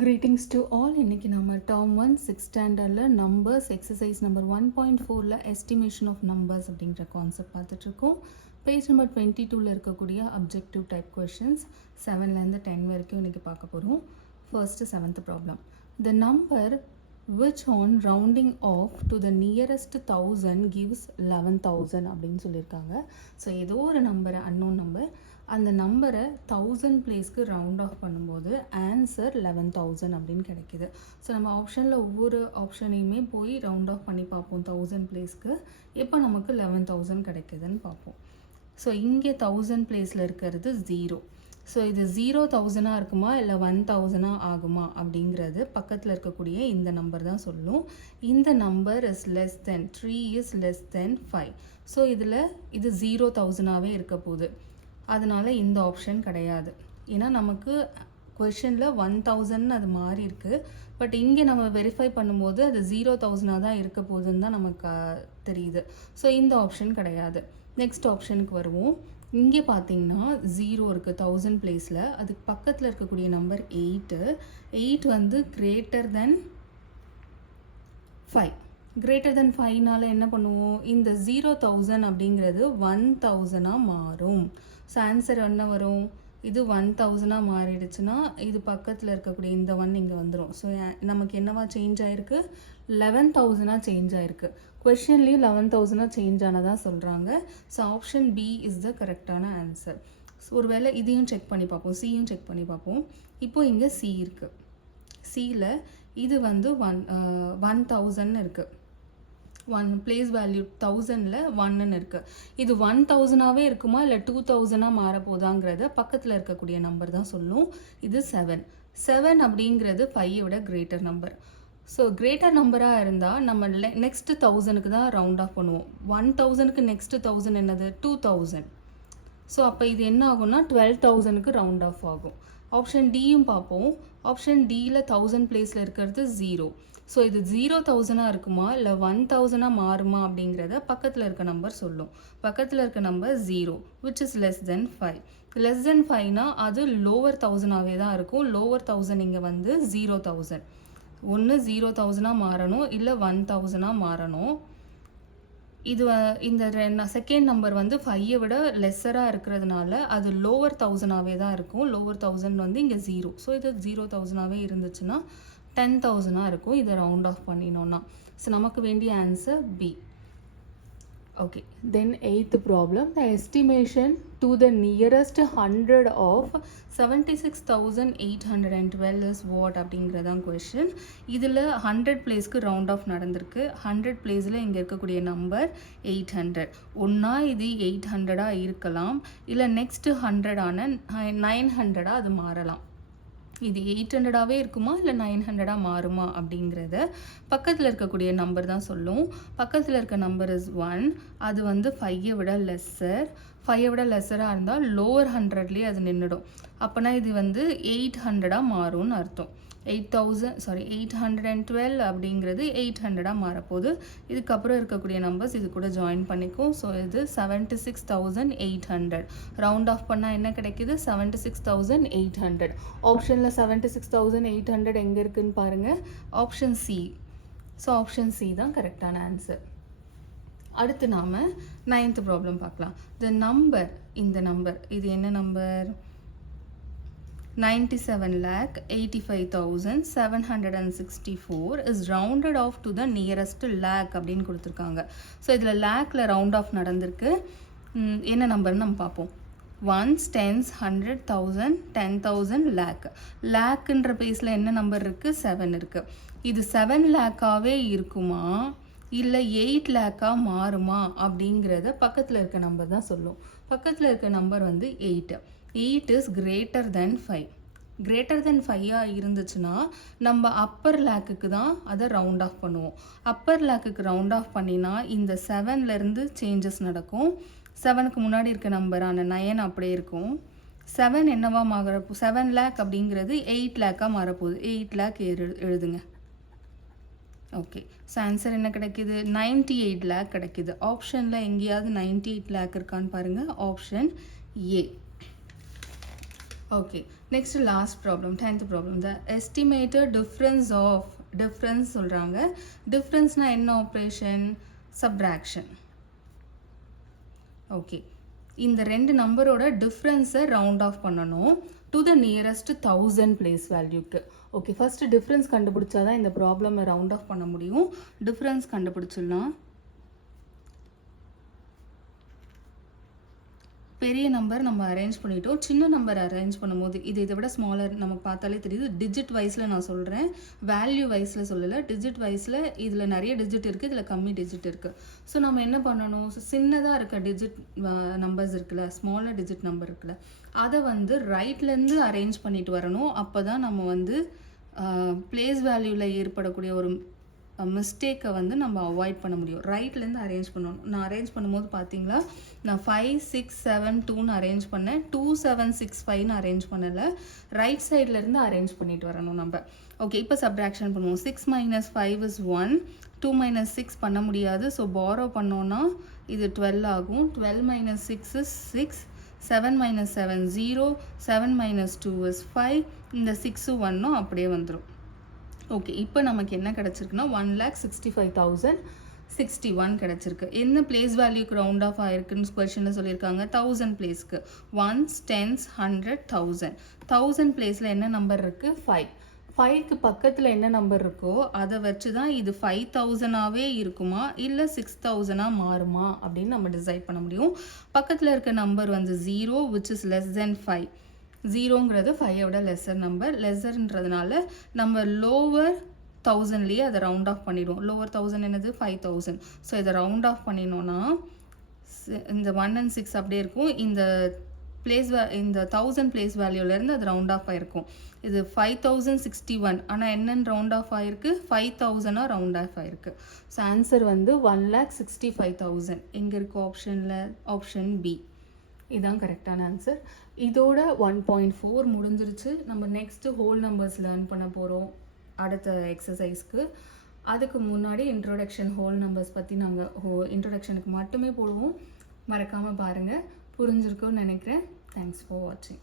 Greetings to all. இன்னைக்கு நம்ம term 1 6th standardல numbers exercise number 1.4ல estimation of numbers அப்படிங்கிற concept பார்த்துட்டு இருக்கோம். பேஜ் நம்பர் 22ல இருக்கக்கூடிய objective type questions 7ல இருந்து 10 வரைக்கும் இன்னைக்கு பார்க்க போறோம். First 7th problem. The number which on rounding off to the nearest 1000 gives 11,000 அப்படின்னு சொல்லியிருக்காங்க. ஸோ ஏதோ ஒரு நம்பர் unknown நம்பர் அந்த நம்பரை 1000 பிளேஸ்க்கு ரவுண்ட் ஆஃப் பண்ணும்போது ஆன்சர் 11,000 அப்படின்னு கிடைக்கிது. ஸோ நம்ம ஆப்ஷனில் ஒவ்வொரு ஆப்ஷனையுமே போய் ரவுண்ட் ஆஃப் பண்ணி பார்ப்போம் 1000 பிளேஸ்க்கு. எப்போ நமக்கு 11,000 கிடைக்குதுன்னு பார்ப்போம். ஸோ இங்கே 1000 பிளேஸில் இருக்கிறது 0. ஸோ இது 0,000 இருக்குமா இல்லை 1,000 ஆகுமா அப்படிங்கிறது பக்கத்தில் இருக்கக்கூடிய இந்த நம்பர் தான் சொல்லும். இந்த number is less then 3 is less than 5. So இதில் இது 0,000 இருக்க போகுது. அதனால் இந்த ஆப்ஷன் கிடையாது. ஏன்னா நமக்கு கொஷனில் 1,000 அது மாறி இருக்குது. பட் இங்கே நம்ம வெரிஃபை பண்ணும்போது அது 0,000 தான் இருக்க போகுதுன்னு தான் நமக்கு தெரியுது. ஸோ இந்த ஆப்ஷன் கிடையாது. நெக்ஸ்ட் ஆப்ஷனுக்கு வருவோம். இங்கே பார்த்தீங்கன்னா 0 இருக்குது 1000 பிளேஸில். அதுக்கு பக்கத்தில் இருக்கக்கூடிய நம்பர் 8 வந்து கிரேட்டர் தென் 5. கிரேட்டர் தென் 5னால என்ன பண்ணுவோம், இந்த 0,000 அப்படிங்கிறது 1,000 மாறும். ஸோ ஆன்சர் என்ன வரும், இது 1,000 மாறிடுச்சுன்னா இது பக்கத்தில் இருக்கக்கூடிய இந்த 1 இங்கே வந்துடும். ஸோ நமக்கு என்னவா சேஞ்ச் ஆகிருக்கு, 11,000 சேஞ்ச் ஆகிருக்கு. கொஷன்லேயும் 11,000 சேஞ்ச் ஆனதாக சொல்கிறாங்க. So option B is the கரெக்டான ஆன்சர். ஸோ ஒருவேளை இதையும் செக் பண்ணி பார்ப்போம், சியும் செக் பண்ணி பார்ப்போம். இப்போது இங்கே சி இருக்குது. சியில் இது வந்து 1,000 இருக்குது. 1 பிளேஸ் வேல்யூ 1000ல் 1ன்னு இருக்குது. இது 1,000 இருக்குமா இல்லை 2,000 மாறப்போதாங்கிறத பக்கத்தில் இருக்கக்கூடிய நம்பர் தான் சொல்லும். இது 7 அப்படிங்கிறது 5 விட கிரேட்டர் நம்பர். ஸோ கிரேட்டர் நம்பராக இருந்தால் நம்ம நெக்ஸ்ட்டு 1000க்கு தான் ரவுண்ட் ஆஃப் பண்ணுவோம். 1,000க்கு நெக்ஸ்ட்டு 1000 என்னது 2,000. ஸோ அப்போ இது என்ன ஆகும்னா 12,000க்கு ரவுண்ட் ஆஃப் ஆகும். ஆப்ஷன் டியும் பார்ப்போம். ஆப்ஷன் டியில் 1000 பிளேஸில் இருக்கிறது 0. ஸோ இது 0,000 இருக்குமா இல்லை 1,000 மாறுமா அப்படிங்கிறத பக்கத்தில் இருக்க நம்பர் சொல்லும். பக்கத்தில் இருக்க number 0 which is less than 5. Less than 5னா அது லோவர் 1000 தான் இருக்கும். லோவர் 1000 இங்கே வந்து 0,000. ஒன்று 0,000 மாறணும் இல்லை 1,000 மாறணும். இது இந்த செகண்ட் நம்பர் வந்து 5 விட லெஸ்ஸராக இருக்கிறதுனால அது லோவர் 1000 தான் இருக்கும். லோவர் 1000 வந்து இங்கே 0. ஸோ இது 0,000 இருந்துச்சுன்னா 10,000 இருக்கும். இதை ரவுண்ட் ஆஃப் பண்ணினோன்னா. ஸோ நமக்கு வேண்டிய answer B. Okay, then 8th problem. The estimation to the nearest 100 of 76,812 is what அப்படிங்கிறதான் கொஷின். இதில் 100 பிளேஸ்க்கு ரவுண்ட் ஆஃப் நடந்திருக்கு. 100 பிளேஸில் இங்கே இருக்கக்கூடிய நம்பர் 800. ஒன்றா இது 800 இருக்கலாம், இல்லை நெக்ஸ்ட்டு 100 900 அது மாறலாம். இது 800 இருக்குமா இல்லை 900 மாறுமா அப்படிங்கிறத பக்கத்தில் இருக்கக்கூடிய நம்பர் தான் சொல்லும். பக்கத்தில் இருக்க நம்பர் இஸ் 1. அது வந்து 5 விட லெஸ்ஸர். 5 விட லெஸ்ஸராக இருந்தால் லோவர் 100லேயே அது நின்றுடும். அப்போனா இது வந்து 800 மாறும்னு அர்த்தம். 812 அப்படிங்கிறது 800 மாறப்போகுது. இதுக்கப்புறம் இருக்கக்கூடிய நம்பர்ஸ் இது கூட ஜாயின் பண்ணிக்கும். ஸோ இது 76,800. ரவுண்ட் ஆஃப் பண்ணால் என்ன கிடைக்குது, 76,800. ஆப்ஷனில் 76,800 எங்கே இருக்குதுன்னு பாருங்கள், option C. So option C தான் கரெக்டான ஆன்சர். அடுத்து நாம் 9th ப்ராப்ளம் பார்க்கலாம். த நம்பர், இந்த நம்பர் இது என்ன number, 97,85,764 is rounded off to the nearest lakh அப்படின்னு கொடுத்துருக்காங்க. ஸோ இதில் லேக்கில் ரவுண்ட் ஆஃப் நடந்திருக்கு. என்ன நம்பர்னு நம்ம பார்ப்போம். 1s, 10s, 100, 1000, 10,000, lakh. லேக்குன்ற பேஸில் என்ன நம்பர் இருக்குது, 7 இருக்குது. இது 7 லேக்காகவே இருக்குமா இல்லை 8 லேக்காக மாறுமா அப்படிங்கிறத பக்கத்தில் இருக்க நம்பர் தான் சொல்லும். பக்கத்தில் இருக்க நம்பர் வந்து 8. 8 is greater than 5. Greater than 5 இருந்துச்சுன்னா நம்ம அப்பர் லேக்குக்கு தான் அதை ரவுண்ட் ஆஃப் பண்ணுவோம். அப்பர் லேக்குக்கு ரவுண்ட் ஆஃப் பண்ணினா இந்த 7லேருந்து சேஞ்சஸ் நடக்கும். 7க்கு முன்னாடி இருக்க நம்பரான 9 அப்படியே இருக்கும். 7 என்னவா மாறப்போ, 7 லேக் அப்படிங்கிறது 8 லேக்காக மாறப்போகுது. 8 லேக் எழுதுங்க. ஓகே, ஸோ ஆன்சர் என்ன கிடைக்கிது, 98 லேக் கிடைக்கிது. ஆப்ஷனில் எங்கேயாவது 98 லேக் இருக்கான்னு பாருங்கள். Option A. Okay, next last problem, 10th problem. The estimated difference சொல்கிறாங்க. டிஃப்ரென்ஸ்னால் என்ன ஆப்ரேஷன்? சப்ராக்ஷன். ஓகே, இந்த ரெண்டு நம்பரோட டிஃப்ரென்ஸை ரவுண்ட் ஆஃப் பண்ணணும் டு த நியரஸ்ட் 1000 பிளேஸ் வேல்யூக்கு. ஓகே, ஃபஸ்ட்டு டிஃப்ரென்ஸ் கண்டுபிடிச்சா தான் இந்த ப்ராப்ளமை ரவுண்ட் ஆஃப் பண்ண முடியும். டிஃப்ரென்ஸ் கண்டுபிடிச்சிடலாம். பெரிய நம்பர் நம்ம அரேஞ்ச் பண்ணிட்டோம். சின்ன நம்பர் அரேஞ்ச் பண்ணும்போது இதை விட ஸ்மாலர் நமக்கு பார்த்தாலே தெரியுது. டிஜிட் வைஸில் நான் சொல்கிறேன், வேல்யூ வைஸில் சொல்லலை. டிஜிட் வைஸில் இதில் நிறைய டிஜிட் இருக்குது, இதில் கம்மி டிஜிட் இருக்குது. ஸோ நம்ம என்ன பண்ணணும்? சின்னதாக இருக்க டிஜிட் நம்பர்ஸ் இருக்குல்ல, ஸ்மாலர் டிஜிட் நம்பர் இருக்குல்ல, அதை வந்து ரைட்லேருந்து அரேஞ்ச் பண்ணிட்டு வரணும். அப்போ தான் நம்ம வந்து பிளேஸ் வேல்யூவில் ஏற்படக்கூடிய ஒரு மிஸ்டேக்கை வந்து நம்ம அவாய்ட் பண்ண முடியும். ரைட்லேருந்து அரேஞ்ச் பண்ணணும். நான் அரேஞ்ச் பண்ணும்போது பார்த்தீங்களா, நான் 5 6 7 2ன்னு அரேஞ்ச் பண்ணேன். 2 7 6 5ன்னு அரேஞ்ச் பண்ணலை. ரைட் சைட்லேருந்து அரேஞ்ச் பண்ணிட்டு வரணும் நம்ம. ஓகே, இப்போ சப்ராக்ஷன் பண்ணுவோம். 6 - 5 is 1. 2 - 6 பண்ண முடியாது. ஸோ பாரோ பண்ணோன்னா இது 12 ஆகும். 12 - 6 is 6. 7 - 7 0. 7 - 2 is 5. இந்த 6 1ம் அப்படியே வந்துடும். ஓகே, இப்போ நமக்கு என்ன கிடச்சிருக்குன்னா 1,65,061 கிடச்சிருக்கு. என்ன பிளேஸ் வேல்யூக்கு ரவுண்ட் ஆஃப் ஆயிருக்குன்னு கொஷனில் சொல்லியிருக்காங்க? 1000 பிளேஸ்க்கு. 1s 10s 100 1000. 1000 பிளேஸில் என்ன நம்பர் இருக்குது? 5. 5க்கு பக்கத்தில் என்ன நம்பர் இருக்கோ அதை வச்சு தான் இது 5000ஆகவே இருக்குமா இல்லை 6000ஆக மாறுமா அப்படின்னு நம்ம டிசைட் பண்ண முடியும். பக்கத்தில் இருக்க நம்பர் வந்து 0 which is less than 5. 0ங்கிறது 5ஓட லெஸர் நம்பர். லெஸர்ன்றதுனால நம்ம லோவர் 1000லேயே அதை ரவுண்ட் ஆஃப் பண்ணிடுவோம். லோவர் 1000 என்னது? 5000. ஸோ இதை ரவுண்ட் ஆஃப் பண்ணினோன்னா இந்த 1 and 6 அப்படியே இருக்கும். இந்த இந்த 1000 பிளேஸ் வேல்யூலேருந்து அது ரவுண்ட் ஆஃப் ஆகிருக்கும். இது 5061. ஆனால் என்னென்னு ரவுண்ட் ஆஃப் ஆகிருக்கு? 5000ஆக ரவுண்ட் ஆஃப் ஆகிருக்கு. ஸோ ஆன்சர் வந்து 1,65,000. எங்கே இருக்குது ஆப்ஷனில்? Option B. இதுதான் கரெக்டான ஆன்சர். இதோட 1.4 முடிஞ்சிருச்சு. நம்ம நெக்ஸ்ட்டு ஹோல் நம்பர்ஸ் லேர்ன் பண்ண போகிறோம் அடுத்த எக்ஸசைஸ்க்கு. அதுக்கு முன்னாடி இன்ட்ரோடக்ஷன் ஹோல் நம்பர்ஸ் பற்றி நாங்கள் இன்ட்ரோடக்ஷனுக்கு மட்டுமே போடுவோம். மறக்காமல் பாருங்கள். புரிஞ்சிருக்குன்னு நினைக்கிறேன். தேங்க்ஸ் ஃபார் வாட்சிங்.